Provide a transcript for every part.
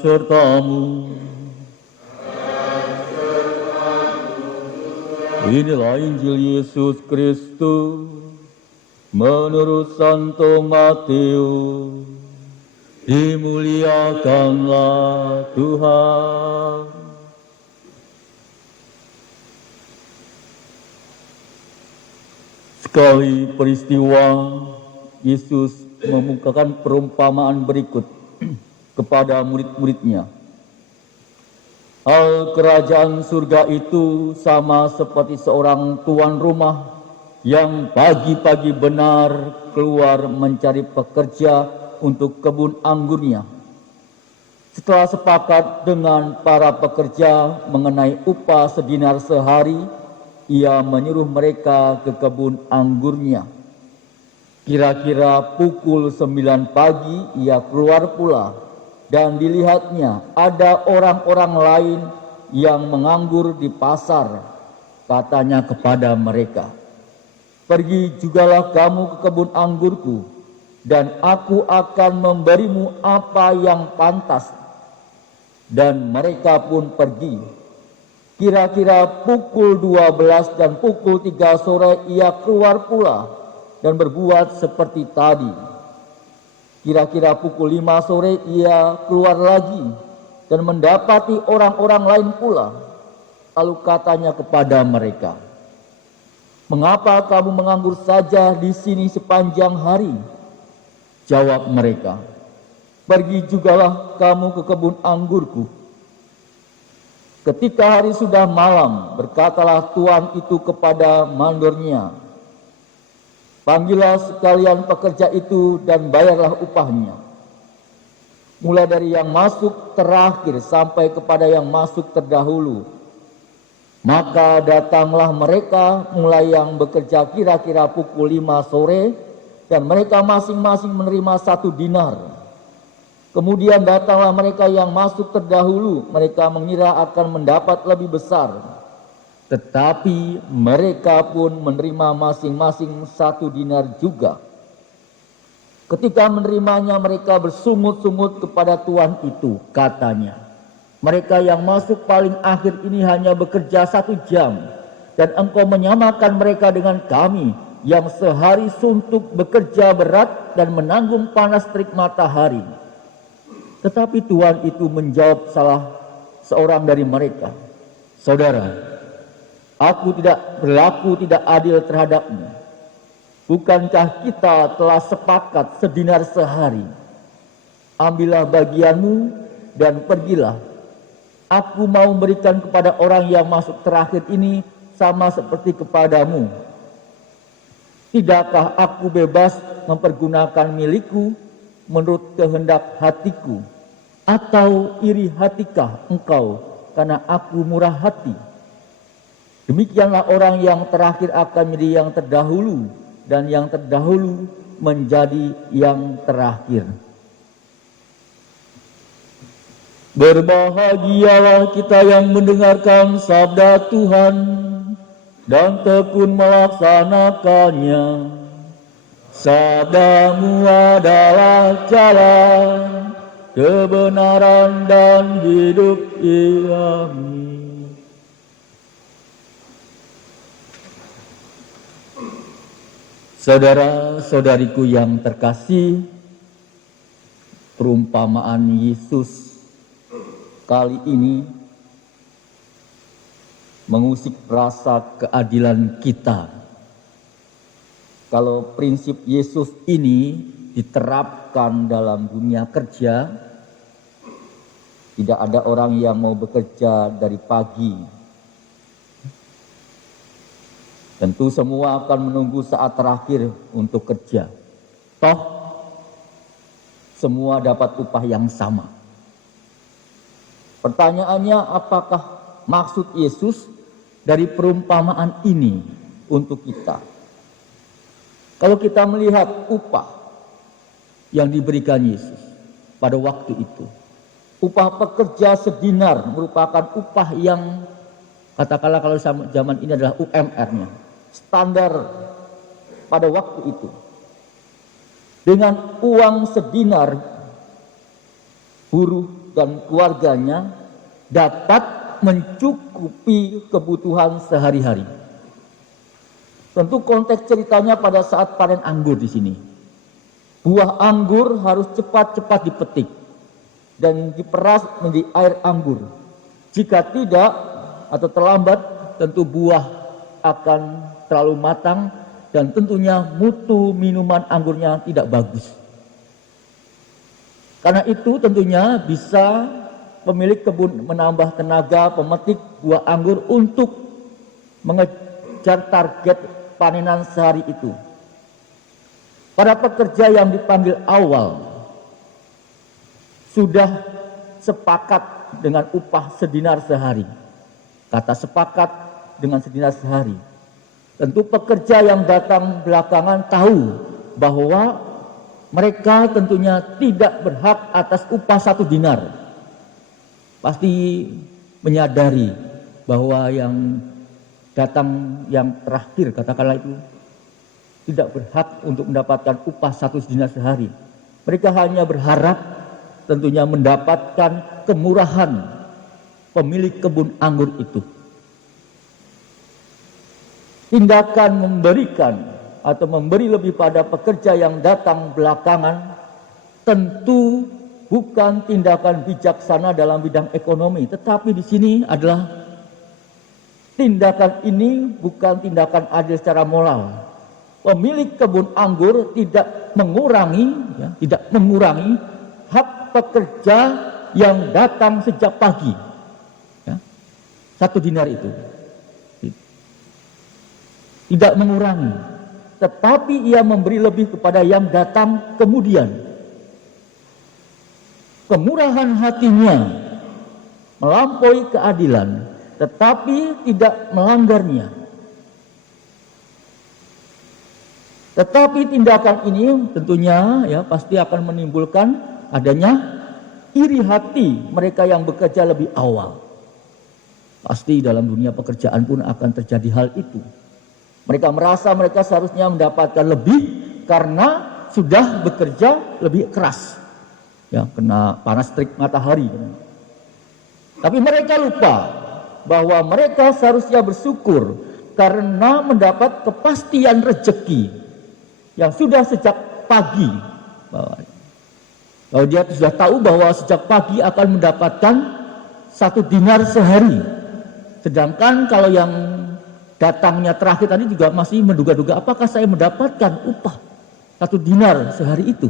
sertamu. Inilah Injil Yesus Kristus menurut Santo Matius. Dimuliakanlah Tuhan. Sekali peristiwa, Yesus mengemukakan perumpamaan berikut kepada murid-muridnya. Hal kerajaan surga itu sama seperti seorang tuan rumah yang pagi-pagi benar keluar mencari pekerja untuk kebun anggurnya. Setelah sepakat dengan para pekerja mengenai upah sedinar sehari, ia menyuruh mereka ke kebun anggurnya. Kira-kira pukul 9 pagi ia keluar pula, dan dilihatnya ada orang-orang lain yang menganggur di pasar. Katanya kepada mereka, "Pergi jugalah kamu ke kebun anggurku, dan aku akan memberimu apa yang pantas." Dan mereka pun pergi. Kira-kira pukul 12 dan pukul 3 sore ia keluar pula dan berbuat seperti tadi. Kira-kira pukul 5 sore ia keluar lagi dan mendapati orang-orang lain pula. Lalu katanya kepada mereka, "Mengapa kamu menganggur saja di sini sepanjang hari?" Jawab mereka, "Pergi jugalah kamu ke kebun anggurku." Ketika hari sudah malam, berkatalah tuan itu kepada mandornya, "Panggillah sekalian pekerja itu dan bayarlah upahnya, mulai dari yang masuk terakhir sampai kepada yang masuk terdahulu." Maka datanglah mereka mulai yang bekerja kira-kira pukul 5 sore, dan mereka masing-masing menerima 1 dinar. Kemudian datanglah mereka yang masuk terdahulu, mereka mengira akan mendapat lebih besar. Tetapi mereka pun menerima masing-masing 1 dinar juga. Ketika menerimanya, mereka bersungut-sungut kepada tuan itu. Katanya, "Mereka yang masuk paling akhir ini hanya bekerja 1 jam, dan engkau menyamakan mereka dengan kami yang sehari suntuk bekerja berat dan menanggung panas terik matahari." Tetapi tuan itu menjawab salah seorang dari mereka, "Saudara, aku tidak berlaku tidak adil terhadapmu. Bukankah kita telah sepakat sedinar sehari? Ambillah bagianmu dan pergilah. Aku mau memberikan kepada orang yang masuk terakhir ini sama seperti kepadamu. Tidakkah aku bebas mempergunakan milikku menurut kehendak hatiku? Atau iri hatikah engkau karena aku murah hati?" Demikianlah orang yang terakhir akan menjadi yang terdahulu, dan yang terdahulu menjadi yang terakhir. Berbahagialah kita yang mendengarkan sabda Tuhan dan tekun melaksanakannya. Sabdamu adalah jalan, kebenaran dan hidup kami. Saudara-saudariku yang terkasih, perumpamaan Yesus kali ini mengusik rasa keadilan kita. Kalau prinsip Yesus ini diterapkan dalam dunia kerja, tidak ada orang yang mau bekerja dari pagi. Tentu semua akan menunggu saat terakhir untuk kerja. Toh, semua dapat upah yang sama. Pertanyaannya, apakah maksud Yesus dari perumpamaan ini untuk kita? Kalau kita melihat upah yang diberikan Yesus pada waktu itu, upah pekerja sedinar merupakan upah yang katakanlah kalau zaman ini adalah UMR-nya, standar pada waktu itu. Dengan uang sedinar, buruh dan keluarganya dapat mencukupi kebutuhan sehari-hari. Tentu konteks ceritanya pada saat panen anggur di sini. Buah anggur harus cepat-cepat dipetik dan diperas menjadi air anggur. Jika tidak atau terlambat, tentu buah akan terlalu matang dan tentunya mutu minuman anggurnya tidak bagus. Karena itu tentunya bisa pemilik kebun menambah tenaga pemetik buah anggur untuk mengejar target panenan sehari itu. Para pekerja yang dipanggil awal sudah sepakat dengan upah sedinar sehari. Kata sepakat dengan sedinar sehari. Tentu pekerja yang datang belakangan tahu bahwa mereka tentunya tidak berhak atas upah 1 dinar. Pasti menyadari bahwa yang datang yang terakhir, katakanlah itu, tidak berhak untuk mendapatkan upah 1 dinar sehari. Mereka hanya berharap tentunya mendapatkan kemurahan pemilik kebun anggur itu. Tindakan memberikan atau memberi lebih pada pekerja yang datang belakangan tentu bukan tindakan bijaksana dalam bidang ekonomi, tetapi di sini adalah tindakan ini bukan tindakan adil secara moral. Pemilik kebun anggur tidak mengurangi hak pekerja yang datang sejak pagi, 1 dinar itu tidak mengurangi, tetapi ia memberi lebih kepada yang datang kemudian. Kemurahan hatinya melampaui keadilan, tetapi tidak melanggarnya. Tetapi tindakan ini tentunya pasti akan menimbulkan adanya iri hati mereka yang bekerja lebih awal. Pasti dalam dunia pekerjaan pun akan terjadi hal itu. Mereka merasa mereka seharusnya mendapatkan lebih karena sudah bekerja lebih keras. Kena panas terik matahari. Tapi mereka lupa bahwa mereka seharusnya bersyukur karena mendapat kepastian rezeki yang sudah sejak pagi. Bahwa dia sudah tahu bahwa sejak pagi akan mendapatkan 1 dinar sehari. Sedangkan kalau yang datangnya terakhir tadi juga masih menduga-duga apakah saya mendapatkan upah 1 dinar sehari itu.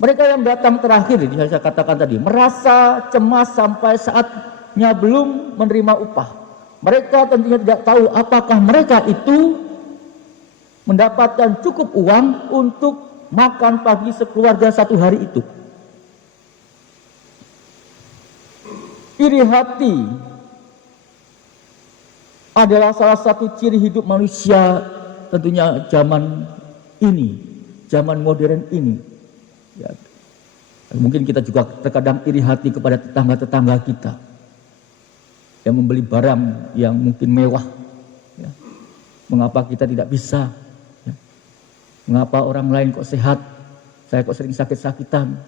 Mereka yang datang terakhir, saya katakan tadi, merasa cemas sampai saatnya belum menerima upah. Mereka tentunya tidak tahu apakah mereka itu mendapatkan cukup uang untuk makan pagi sekeluarga 1 hari itu. Iri hati adalah salah satu ciri hidup manusia tentunya zaman ini, zaman modern ini. Mungkin kita juga terkadang iri hati kepada tetangga-tetangga kita yang membeli barang yang mungkin mewah. Mengapa kita tidak bisa? Mengapa orang lain kok sehat? Saya kok sering sakit-sakitan?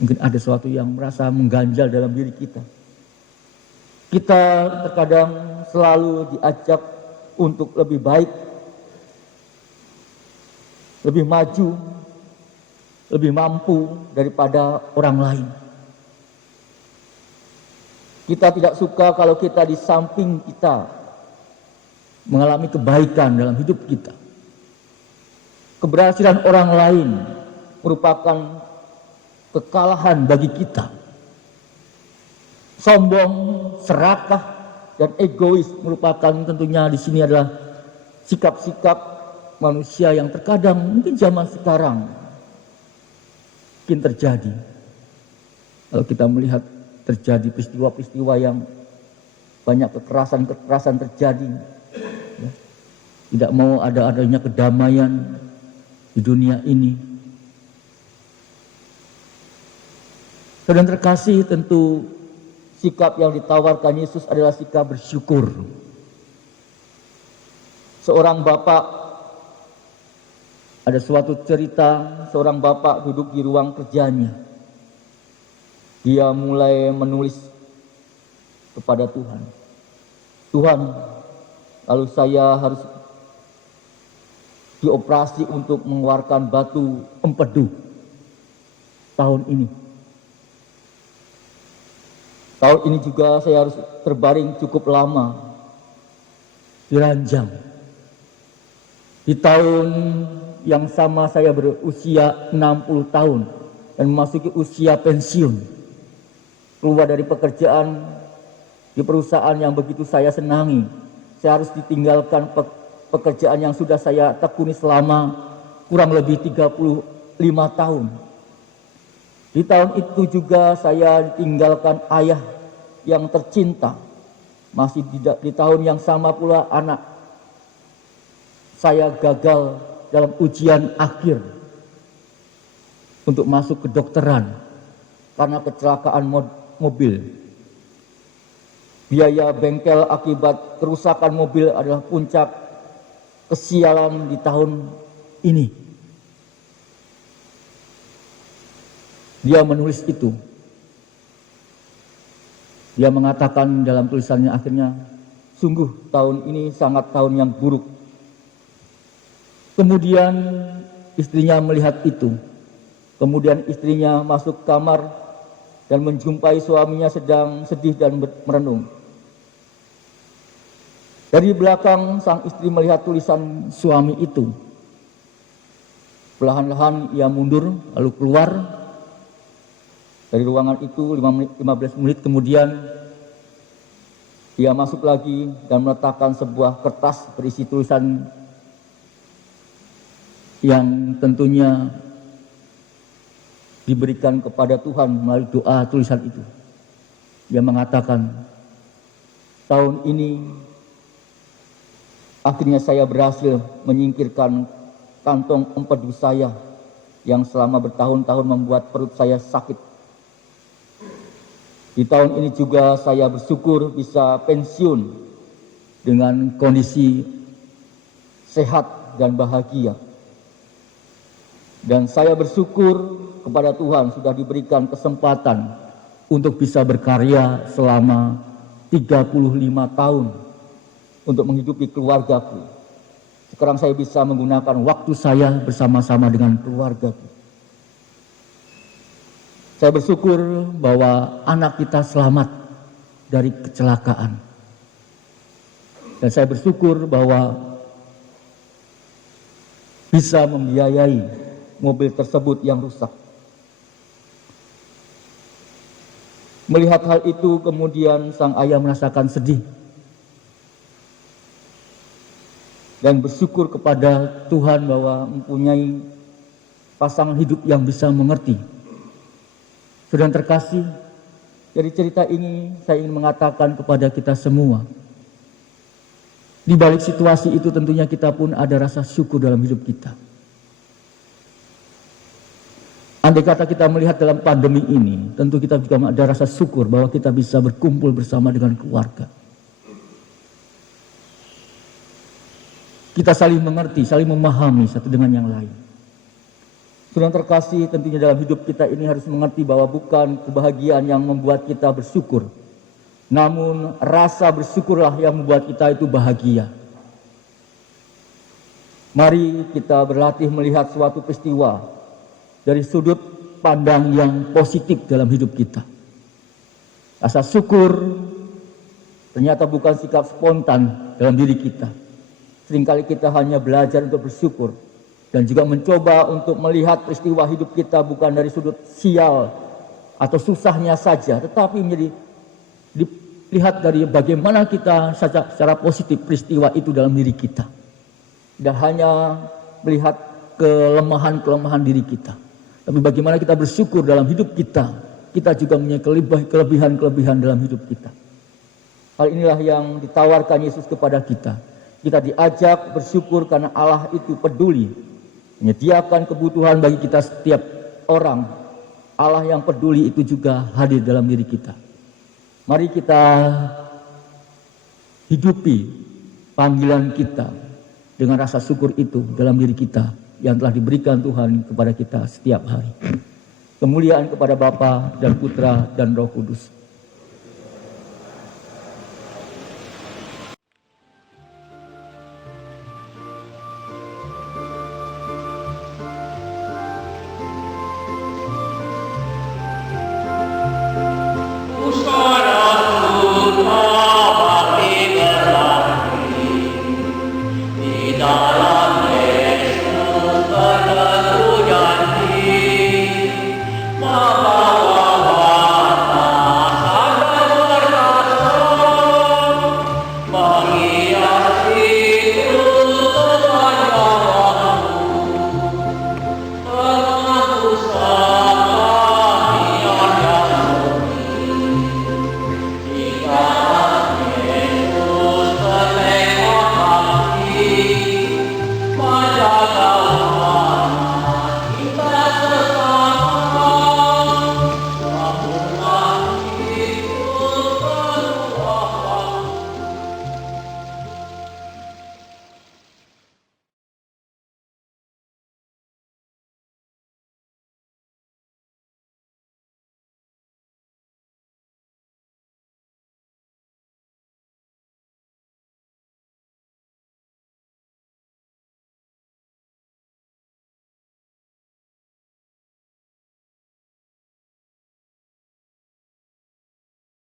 Mungkin ada sesuatu yang merasa mengganjal dalam diri kita. Kita terkadang selalu diajak untuk lebih baik, lebih maju, lebih mampu daripada orang lain. Kita tidak suka kalau kita di samping kita mengalami kebaikan dalam hidup kita. Keberhasilan orang lain merupakan kekalahan bagi kita. Sombong, serakah, dan egois merupakan tentunya di sini adalah sikap-sikap manusia yang terkadang mungkin zaman sekarang mungkin terjadi. Kalau kita melihat terjadi peristiwa-peristiwa yang banyak kekerasan terjadi, tidak mau adanya kedamaian di dunia ini. Dan terkasih, tentu sikap yang ditawarkan Yesus adalah sikap bersyukur. Seorang bapak Ada suatu cerita seorang bapak duduk di ruang kerjanya. Dia mulai menulis kepada Tuhan. Tuhan, lalu saya harus dioperasi untuk mengeluarkan batu empedu tahun ini. Tahun ini juga saya harus terbaring cukup lama di ranjang. Di tahun yang sama saya berusia 60 tahun dan memasuki usia pensiun. Keluar dari pekerjaan di perusahaan yang begitu saya senangi. Saya harus ditinggalkan pekerjaan yang sudah saya tekuni selama kurang lebih 35 tahun. Di tahun itu juga saya ditinggalkan ayah yang tercinta. Masih di tahun yang sama pula anak saya gagal dalam ujian akhir untuk masuk kedokteran karena kecelakaan mobil. Biaya bengkel akibat kerusakan mobil adalah puncak kesialan di tahun ini. Dia menulis itu. Dia mengatakan dalam tulisannya akhirnya, sungguh tahun ini sangat tahun yang buruk. Kemudian istrinya melihat itu. Kemudian istrinya masuk kamar dan menjumpai suaminya sedang sedih dan merenung. Dari belakang sang istri melihat tulisan suami itu. Perlahan-lahan ia mundur lalu keluar dari ruangan itu. 15 menit kemudian ia masuk lagi dan meletakkan sebuah kertas berisi tulisan yang tentunya diberikan kepada Tuhan melalui doa tulisan itu. Dia mengatakan, tahun ini akhirnya saya berhasil menyingkirkan kantong empedu saya yang selama bertahun-tahun membuat perut saya sakit. Di tahun ini juga saya bersyukur bisa pensiun dengan kondisi sehat dan bahagia. Dan saya bersyukur kepada Tuhan sudah diberikan kesempatan untuk bisa berkarya selama 35 tahun untuk menghidupi keluargaku. Sekarang saya bisa menggunakan waktu saya bersama-sama dengan keluargaku. Saya bersyukur bahwa anak kita selamat dari kecelakaan. Dan saya bersyukur bahwa bisa membiayai mobil tersebut yang rusak. Melihat hal itu kemudian sang ayah merasakan sedih dan bersyukur kepada Tuhan bahwa mempunyai pasangan hidup yang bisa mengerti. Saudara terkasih, dari cerita ini saya ingin mengatakan kepada kita semua, di balik situasi itu tentunya kita pun ada rasa syukur dalam hidup kita. Andai kata kita melihat dalam pandemi ini, tentu kita juga ada rasa syukur bahwa kita bisa berkumpul bersama dengan keluarga. Kita saling mengerti, saling memahami satu dengan yang lain. Saudara terkasih, tentunya dalam hidup kita ini harus mengerti bahwa bukan kebahagiaan yang membuat kita bersyukur, namun rasa bersyukurlah yang membuat kita itu bahagia. Mari kita berlatih melihat suatu peristiwa dari sudut pandang yang positif dalam hidup kita. Rasa syukur ternyata bukan sikap spontan dalam diri kita. Seringkali kita hanya belajar untuk bersyukur dan juga mencoba untuk melihat peristiwa hidup kita bukan dari sudut sial atau susahnya saja, tetapi menjadi dilihat dari bagaimana kita secara positif peristiwa itu dalam diri kita. Tidak hanya melihat kelemahan-kelemahan diri kita, tapi bagaimana kita bersyukur dalam hidup kita. Kita juga punya kelebihan-kelebihan dalam hidup kita. Hal inilah yang ditawarkan Yesus kepada kita. Kita diajak bersyukur karena Allah itu peduli menyediakan kebutuhan bagi kita setiap orang. Allah yang peduli itu juga hadir dalam diri kita. Mari kita hidupi panggilan kita dengan rasa syukur itu dalam diri kita yang telah diberikan Tuhan kepada kita setiap hari. Kemuliaan kepada Bapa dan Putra dan Roh Kudus,